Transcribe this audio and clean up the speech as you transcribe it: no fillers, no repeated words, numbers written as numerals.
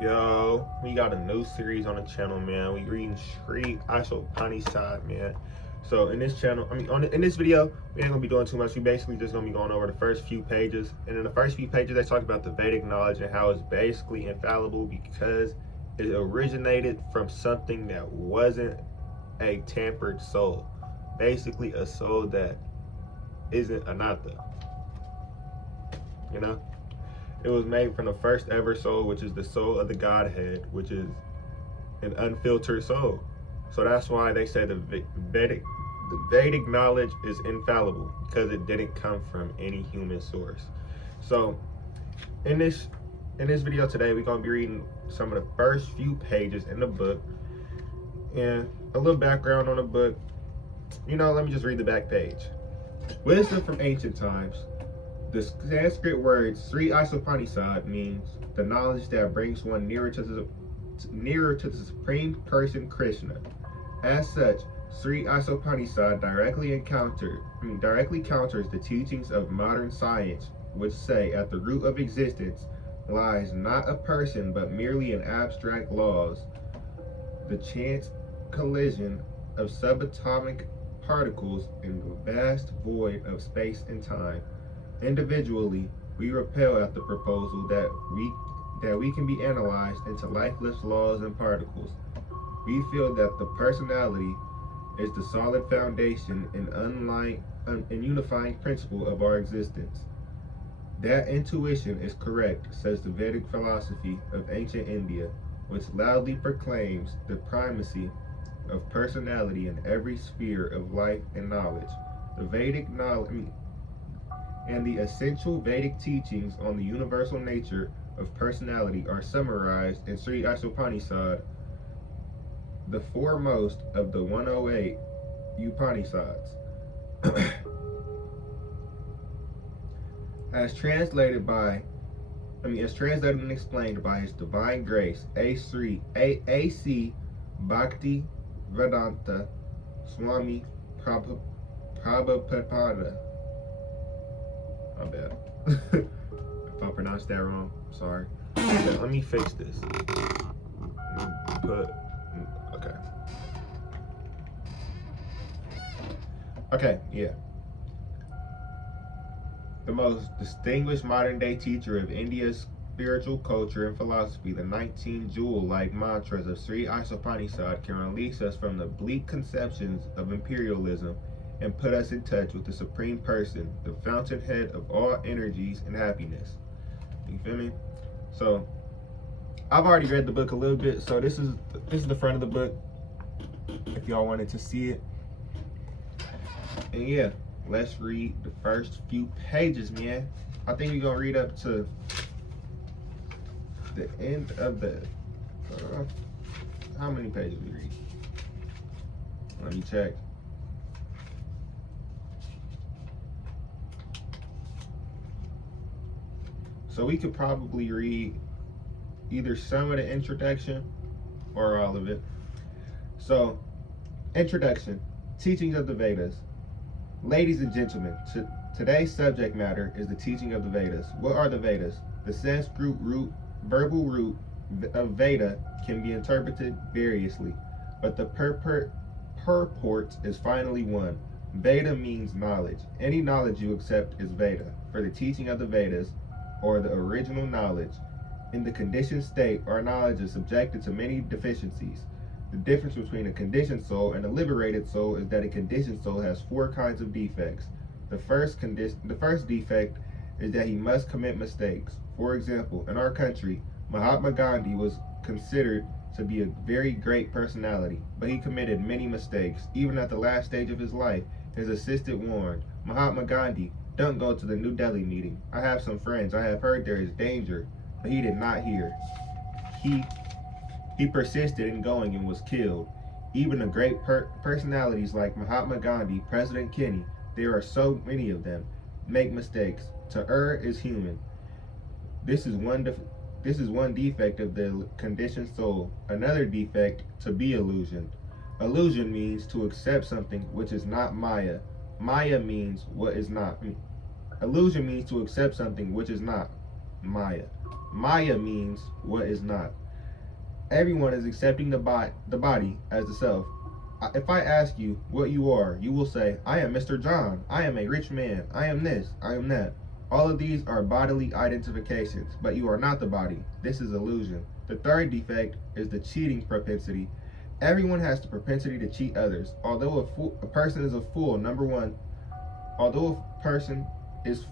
Yo, we got a new series on the channel, man. We reading Sri Isopanisad, man. So in this channel, in this video, we ain't gonna be doing too much. We basically just gonna be going over the first few pages. And in the first few pages, they talk about the Vedic knowledge and how it's basically infallible because it originated from something that wasn't a tampered soul. Basically, a soul that isn't anatta, you know? It was made from the first ever soul, which is the soul of the Godhead, which is an unfiltered soul. So that's why they say the Vedic knowledge is infallible, because it didn't come from any human source. So in this video today, we're gonna be reading some of the first few pages in the book and a little background on the book. Let me just read the back page. Wisdom from ancient times. The Sanskrit word Sri Isopanisad means the knowledge that brings one nearer to the Supreme Person Krishna. As such, Sri Isopanisad directly counters the teachings of modern science, which say at the root of existence lies not a person but merely an abstract laws, the chance collision of subatomic particles in the vast void of space and time. Individually, we repel at the proposal that we can be analyzed into lifeless laws and particles. We feel that the personality is the solid foundation and unifying principle of our existence. That intuition is correct, says the Vedic philosophy of ancient India, which loudly proclaims the primacy of personality in every sphere of life and knowledge. The Vedic knowledge and the essential Vedic teachings on the universal nature of personality are summarized in Sri Isopanisad, the foremost of the 108 Upanishads. As translated and explained by His Divine Grace, A.C. Bhakti Vedanta Swami Prabhupada. My bad. If I pronounced that wrong, I'm sorry. Okay, let me fix this. Okay, yeah. The most distinguished modern day teacher of India's spiritual culture and philosophy, the 19 jewel-like mantras of Sri Isopanisad can release us from the bleak conceptions of imperialism and put us in touch with the Supreme Person, the fountainhead of all energies and happiness. You feel me? So, I've already read the book a little bit, so this is the front of the book, if y'all wanted to see it. And yeah, let's read the first few pages, man. I think we're gonna read up to the end of the, how many pages we read? Let me check. So we could probably read either some of the introduction or all of it. So, introduction, teachings of the Vedas. Ladies and gentlemen, today's subject matter is the teaching of the Vedas. What are the Vedas? The Sanskrit verbal root of Veda can be interpreted variously, but the purport is finally one. Veda means knowledge. Any knowledge you accept is Veda. For the teaching of the Vedas, or the original knowledge. In the conditioned state, our knowledge is subjected to many deficiencies. The difference between a conditioned soul and a liberated soul is that a conditioned soul has 4 kinds of defects. The first defect is that he must commit mistakes. For example, in our country, Mahatma Gandhi was considered to be a very great personality, but he committed many mistakes. Even at the last stage of his life, his assistant warned, "Mahatma Gandhi, don't go to the New Delhi meeting. I have some friends. I have heard there is danger." But he did not hear. He persisted in going and was killed. Even the great personalities like Mahatma Gandhi, President Kenny, there are so many of them, make mistakes. To err is human. This is one defect of the conditioned soul. Another defect, to be illusioned. Illusion means to accept something which is not Maya. Maya means what is not. Illusion means to accept something which is not Maya. Maya means what is not. Everyone is accepting the body as the self. If I ask you what you are, you will say, I am Mr. John, I am a rich man, I am this, I am that. All of these are bodily identifications, but you are not the body. This is illusion. The third defect is the cheating propensity. Everyone has the propensity to cheat others. Although a person is a fool, number one, although a person is